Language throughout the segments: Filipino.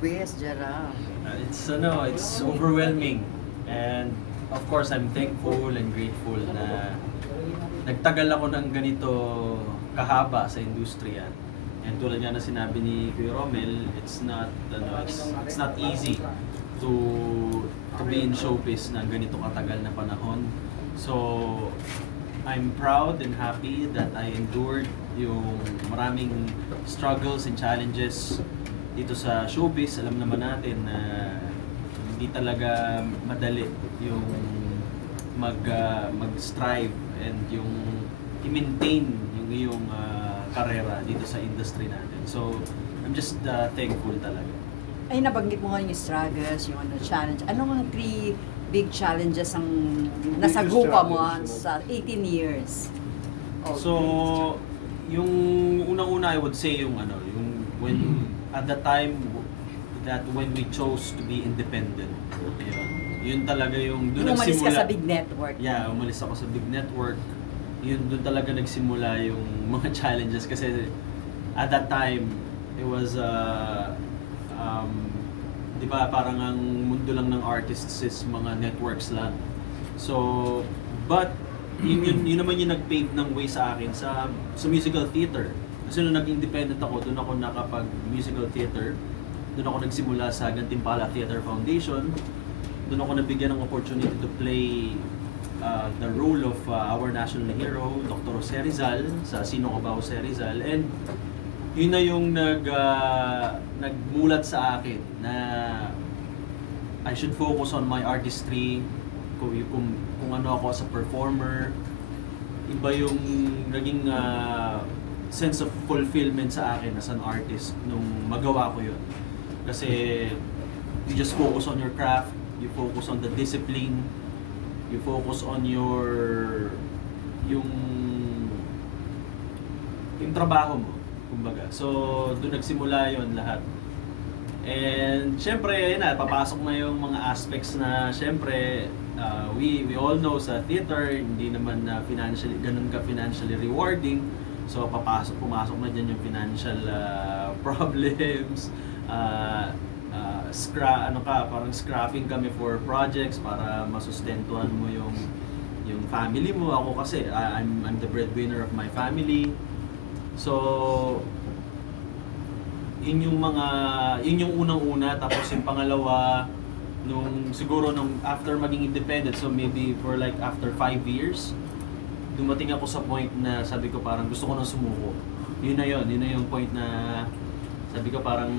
showbiz, Gerald? It's overwhelming. And of course, I'm thankful and grateful na nagtagal ako ng ganito kahaba sa industriya. And tulad nga na sinabi ni Kuya Romel, it's not easy to be in showbiz na ganito katagal na panahon. So I'm proud and happy that I endured yung maraming struggles and challenges dito sa showbiz. Alam naman natin na hindi talaga madali yung mag-strive and yung i-maintain yung iyong karera dito sa industry natin. So I'm just thankful talaga. Ay, nabanggit mo nga yung struggles, yung challenge. Ano ang 3 big challenges ang nasagupa mo sa 18 years? Okay. So, yung unang-una I would say yung at the time that when we chose to be independent. Yun talaga yung doon nagsimula. Umalis ka sa big network. Yeah, umalis ako sa big network. Yun doon talaga nagsimula yung mga challenges kasi at that time it was di ba parang ang mundo lang ng artists is mga networks lang. So, but yun naman yung nag-pave ng way sa akin sa musical theater. Kasi nung nag-independent ako, doon ako nakapag-musical theater. Doon ako nagsimula sa Gantimpala Theater Foundation. Doon ako nabigyan ng opportunity to play the role of our national hero, Dr. Jose Rizal, sa Sino Ka Ba Jose Rizal. And yun na yung nagmulat sa akin na I should focus on my artistry, kung ano ako as a performer. Iba yung naging sense of fulfillment sa akin as an artist nung magawa ko yun. Kasi you just focus on your craft, you focus on the discipline, you focus on yung trabaho mo, kumbaga. So, doon nagsimula yon lahat. And syempre, yun na, papasok na yung mga aspects na syempre, we all know sa theater, hindi naman na ganun ka financially rewarding. So, pumasok na dyan yung financial problems, parang scrapping kami for projects para masustentuhan mo yung family mo. Ako kasi I'm the breadwinner of my family. So yun yung unang-una, tapos yung pangalawa siguro after maging independent, so maybe for like after 5 years, dumating ako sa point na sabi ko parang gusto ko nang sumuko. Yun na yung point na sabi ko parang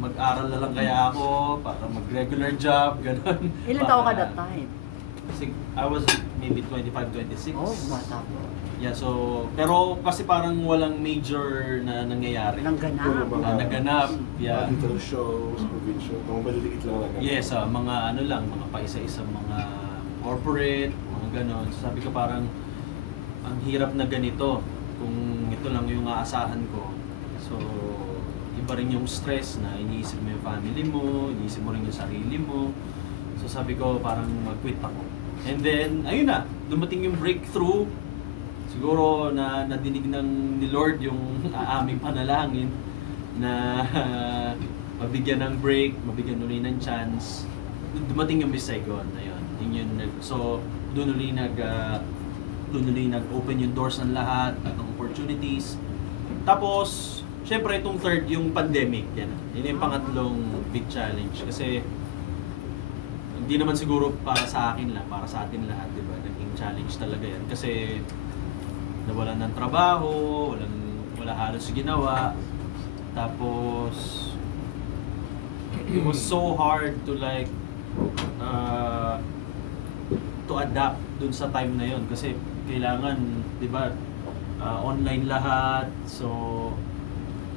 mag-aral na lang kaya ako, para mag-regular job, gano'n. Ilan taon ka that time? I was maybe 25, 26. Oh, bata po. Yeah, so, pero kasi parang walang major na nangyayari. Naganap. Yeah. Little shows, provincial, mga maliliit lang lang. Yes, mga mga paisa-isa, mga corporate, mga gano'n. So, sabi ko parang, ang hirap na ganito, kung ito lang yung aasahan ko. So, iba rin yung stress na iniisip mo yung family mo, iniisip mo rin yung sarili mo. So sabi ko parang mag-quit ako. And then, ayun na, dumating yung breakthrough. Siguro na nadinig ni Lord yung aming panalangin na mabigyan ng break, mabigyan ulit ng chance. Dumating yung Miss Saigon, ayun. So, doon ulit nag-open yung doors ng lahat at ng opportunities. Tapos, syempre itong third, yung pandemic, yan yung pangatlong big challenge. Kasi hindi naman siguro para sa akin lang, para sa atin lahat, di ba? Naging challenge talaga yan. Kasi nawalan ng trabaho, wala halos ginawa. Tapos it was so hard to to adapt dun sa time na yon kasi kailangan, di ba, online lahat. So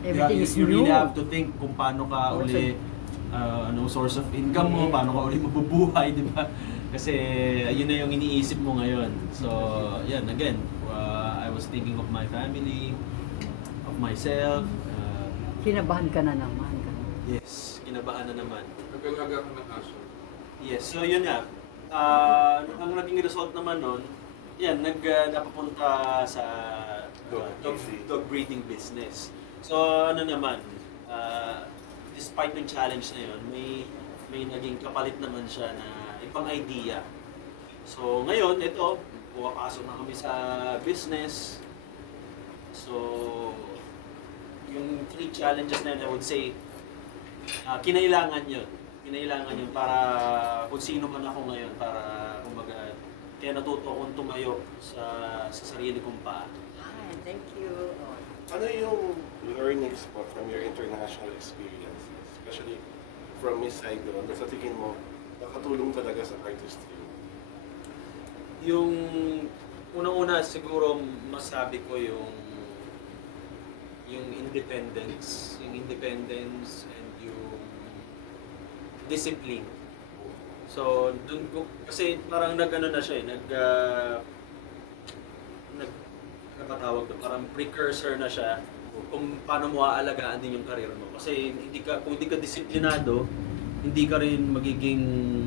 everything is you new. really have to think kung paano ka uli source of income mo, paano ka uli mabubuhay, di ba? Kasi yun na yung iniisip mo ngayon. So, yan, again, I was thinking of my family, of myself. Kinabahan ka na naman. Yes, kinabahan na naman. Nag-alaga ka ng aso. Yes, so yun nga. Ang naging result naman nun, yan, napapunta sa dog breeding business. So, ano naman, despite yung challenge na yun, may naging kapalit naman siya na ibang idea. So ngayon, ito, pumapasok na kami sa business. So, yung 3 challenges na yun, I would say, kinailangan yun. Kinailangan yun para kung sino man ako ngayon, para kumbaga, kaya natuto akong tumayo sa sarili kong paa. Hi, thank you. Ano yung learnings mo from your international experiences? Especially from Miss Saigon, sa tingin mo, nakatulong talaga sa artistry? Yung unang-una siguro masabi ko yung independence and yung discipline. So, dun ko, kasi parang nag-ano na siya nagkatawag doon, parang precursor na siya kung paano mo aalagaan din yung career mo. Kasi kung hindi ka disiplinado, hindi ka rin magiging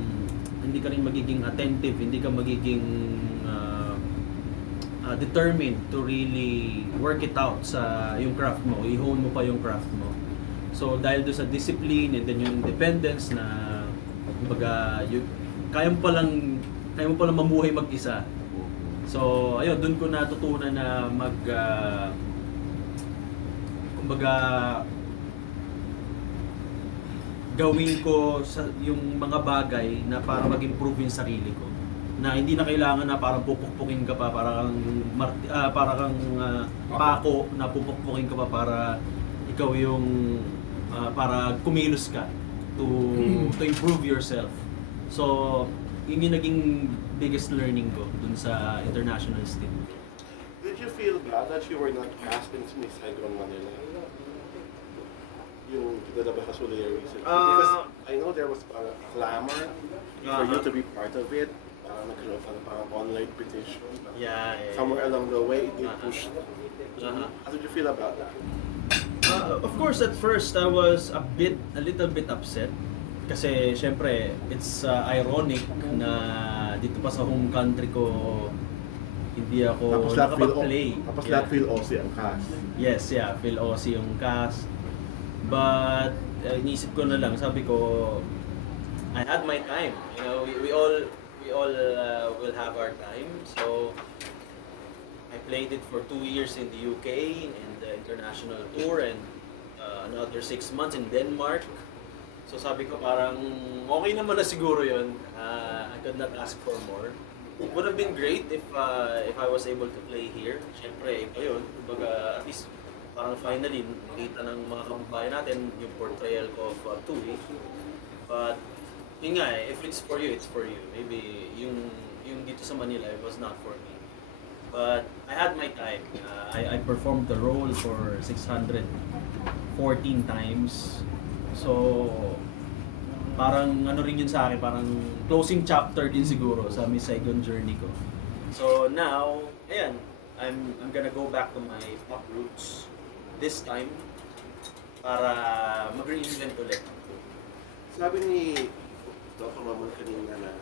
attentive, hindi ka magiging determined to really work it out sa yung craft mo, i-hone mo pa yung craft mo. So dahil doon sa discipline and then yung independence na kumbaga kaya mo palang mamuhay mag-isa. So ayun, doon ko natutunan na kumbaga gawin ko yung mga bagay na para mag-improve yung sarili ko. Na hindi na kailangan na parang pupukpukin ka pa, para kang pako na pupukpukin ka pa para ikaw yung para kumilos ka to improve yourself. So, yun yung naging biggest learning ko dun sa international stint. Did you feel bad that you were not cast in Miss Saigon Manila? Yung Dinadaba Kasuli recently? Because I know there was a clamor for you to be part of it. Nagkaroon parang online petition. Yeah. Somewhere along the way, they pushed. How did you feel about that? Of course, at first I was a little bit upset. Kasi syempre, it's ironic na dito pa sa home country ko hindi ako nakapag-play. Tapos lahat Phil Aussie ang cast. Yes, yeah, Phil Aussie yung cast. But inisip ko na lang, sabi ko, I had my time. You know, we all will have our time. So I played it for 2 years in the UK in the international tour and another 6 months in Denmark. So sabi ko parang okay naman na siguro yun. I could not ask for more. It would have been great if I was able to play here. Siyempre, ito yun. Kumbaga, at least parang finally nakita ng mga kababayan natin yung portrayal ko of Tui. But yun nga if it's for you, it's for you. Maybe yung dito sa Manila, it was not for me. But I had my time. I performed the role for 614 times. So, parang ano rin yun sa akin, parang closing chapter din siguro sa Miss Saigon journey ko. So now, ayan, I'm gonna go back to my pop roots this time para mag-reinvent ulit. Sabi ni Dr. Mamon kanina na